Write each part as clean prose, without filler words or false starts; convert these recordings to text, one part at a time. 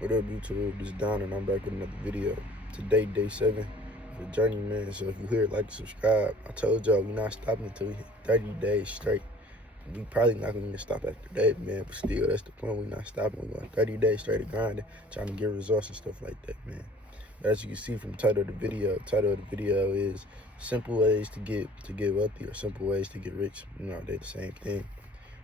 What up, YouTube? This is Don, and I'm back with another video. Today, day 7 of the journey, man. So if you hear it, like and subscribe. I told y'all we're not stopping until we hit 30 days straight. We probably not gonna even stop after that, man. But still, that's the point. We're not stopping. We're going 30 days straight of grinding, trying to get results and stuff like that, man. As you can see from the title of the video is simple ways to get wealthy or simple ways to get rich. You know, they're the same thing.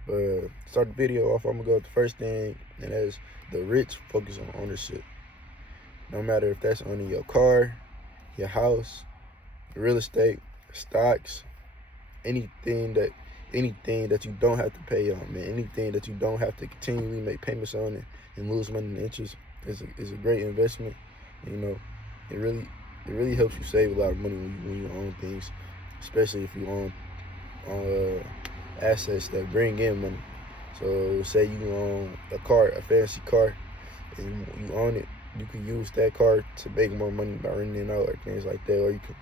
But start the video off, I'm gonna go with the first thing, and that's the rich focus on ownership. No matter if that's owning your car, your house, real estate, stocks, anything that you don't have to pay on, man. Anything that you don't have to continually make payments on and lose money in interest is a great investment. You know, it really helps you save a lot of money when you own things, especially if you own assets that bring in money. So say you own a fancy car, and you own it, you can use that car to make more money by renting it out or things like that. Or you can,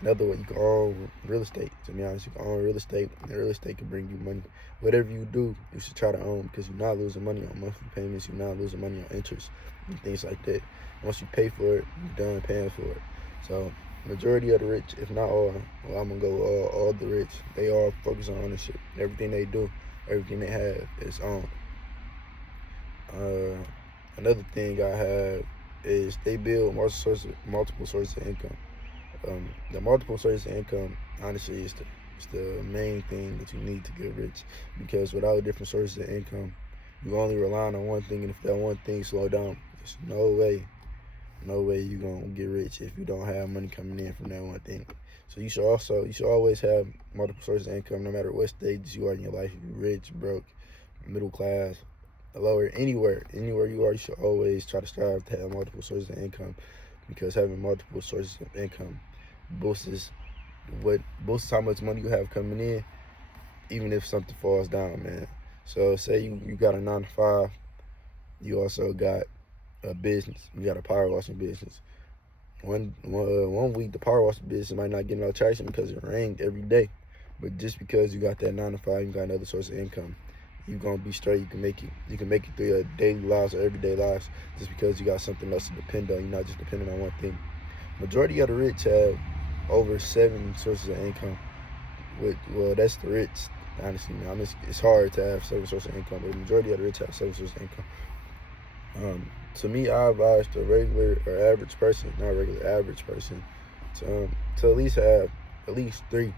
another way, you can own real estate. To be honest, you can own real estate, and real estate can bring you money. Whatever you do, you should try to own, because you're not losing money on monthly payments, you're not losing money on interest and things like that. Once you pay for it, you're done paying for it. So majority of the rich, if not all, well, I'm gonna go all the rich, they all focus on ownership. Everything they do, everything they have is owned. Another thing I have is they build multiple sources of income. The multiple sources of income, honestly, is the main thing that you need to get rich, because without different sources of income, you only relying on one thing, and if that one thing slow down, there's no way you're gonna get rich if you don't have money coming in from that one thing. So you should always have multiple sources of income, no matter what stage you are in your life. If you're rich, broke, middle class, lower, anywhere you are, you should always try to strive to have multiple sources of income, because having multiple sources of income boosts how much money you have coming in, even if something falls down, man. So say you got a 9 to 5, you also got a business. You got a power washing business. One week the power washing business might not get no traction because it rained every day, but just because you got that 9 to 5, you got another source of income, you're gonna be straight. You can make it through your daily lives or everyday lives, just because you got something else to depend on. You're not just depending on one thing. Majority of the rich have over 7 sources of income. Well, that's the rich. Honestly, man, it's hard to have 7 sources of income, but the majority of the rich have 7 sources of income. To me, I advise the regular or average person, not regular, average person, to at least have at least three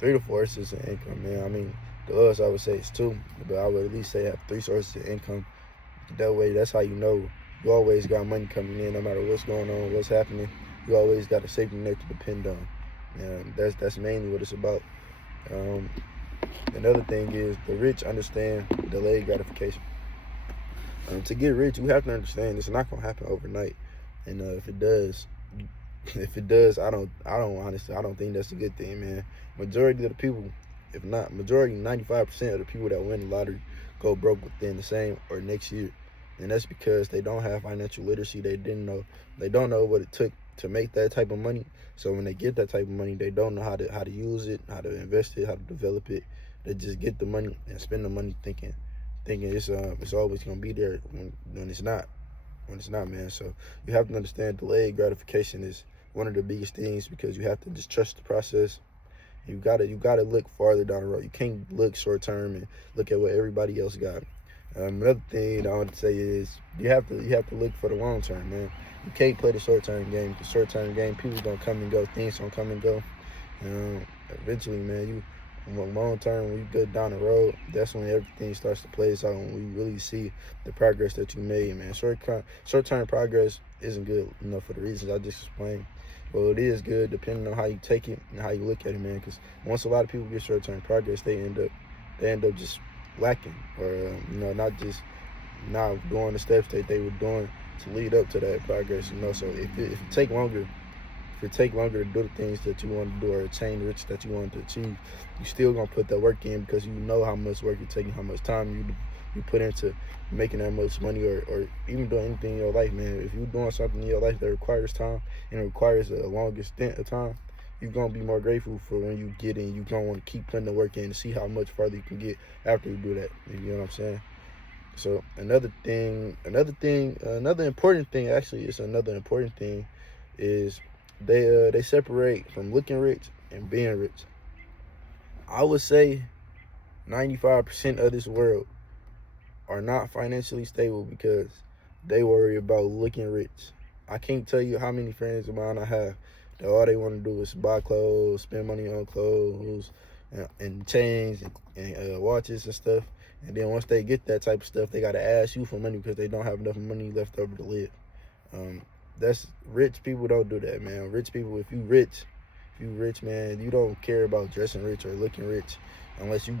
to 4 sources of income, man. I mean, the lowest I would say is 2, but I would at least say have 3 sources of income. That way, that's how you know you always got money coming in, no matter what's going on, what's happening. You always got a safety net to depend on. And that's mainly what it's about. Another thing is the rich understand delayed gratification. To get rich, you have to understand it's not gonna happen overnight, and if it does, I don't think that's a good thing, man. Majority of the people, if not majority, 95% of the people that win the lottery go broke within the same or next year, and that's because they don't have financial literacy. They don't know what it took to make that type of money. So when they get that type of money, they don't know how to use it, how to invest it, how to develop it. They just get the money and spend the money thinking it's always gonna be there when it's not. Man. So you have to understand delayed gratification is one of the biggest things, because you have to just trust the process. You gotta look farther down the road. You can't look short term and look at what everybody else got. Another thing I want to say is you have to look for the long term, man. You can't play the short term game. The short term game, people gonna come and go, things gonna come and go. Eventually, man, long term, when you go down the road, that's when everything starts to play out, when we really see the progress that you made, man. Short term progress isn't good, for the reasons I just explained. Well, it is good depending on how you take it and how you look at it, man. Because once a lot of people get short term progress, they end up just lacking, or not doing the steps that they were doing to lead up to that progress. So if it take longer to do the things that you want to do or attain the riches that you want to achieve, you still gonna put that work in, because you know how much work it takes, how much time you put into making that much money, or even doing anything in your life, man. If you're doing something in your life that requires time and it requires a longer stint of time, you're gonna be more grateful for when you get in. You're gonna want to keep putting the work in to see how much further you can get after you do that. You know what I'm saying? So another important thing actually is another important thing is they separate from looking rich and being rich. I would say 95% of this world are not financially stable because they worry about looking rich. I can't tell you how many friends of mine I have that all they want to do is buy clothes, spend money on clothes, and chains and watches and stuff. And then once they get that type of stuff, they got to ask you for money because they don't have enough money left over to live. That's rich people don't do that, man. Rich people, if you rich, man, you don't care about dressing rich or looking rich unless you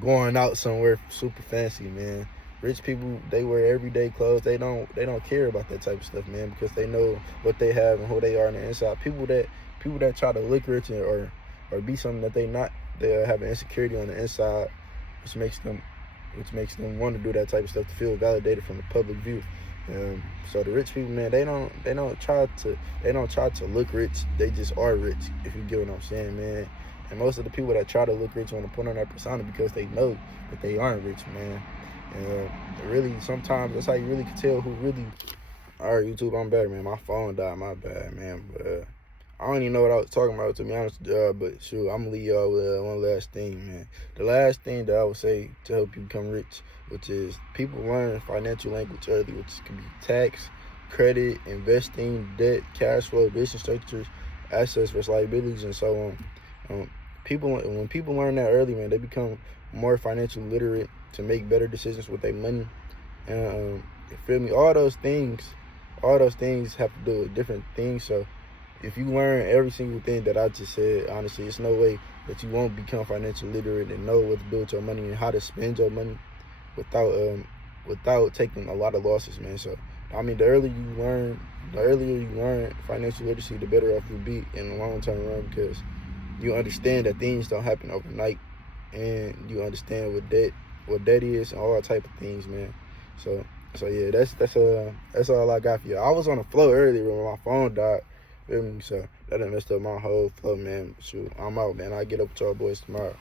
going out somewhere super fancy, man. Rich people, they wear everyday clothes. They don't care about that type of stuff, man, because they know what they have and who they are on the inside. People that try to look rich or be something that they not, they have an insecurity on the inside, which makes them want to do that type of stuff to feel validated from the public view. So the rich people, man, they don't try to look rich. They just are rich, if you get what I'm saying, man. And most of the people that try to look rich want to put on that persona because they know that they aren't rich, man. And really, sometimes that's how you really can tell who really. All right, YouTube, I'm back, man. My phone died, my bad, man. But I don't even know what I was talking about, to be honest with y'all. But shoot, I'm gonna leave y'all with one last thing, man. The last thing that I would say to help you become rich, which is people learn financial language early, which can be tax, credit, investing, debt, cash flow, business structures, assets versus liabilities, and so on. When people learn that early, man, they become more financially literate to make better decisions with their money. And you feel me? All those things have to do with different things. So if you learn every single thing that I just said, honestly, it's no way that you won't become financially literate and know what to do with your money and how to spend your money without taking a lot of losses, man. So I mean, the earlier you learn financial literacy, the better off you'll be in the long term run, because you understand that things don't happen overnight, and you understand what debt is and all type of things, man. So yeah, that's all I got for you. I was on the floor earlier when my phone died, feel me? So that done messed up my whole flow, man. Shoot, I'm out, man. I'll get up with y'all boys tomorrow.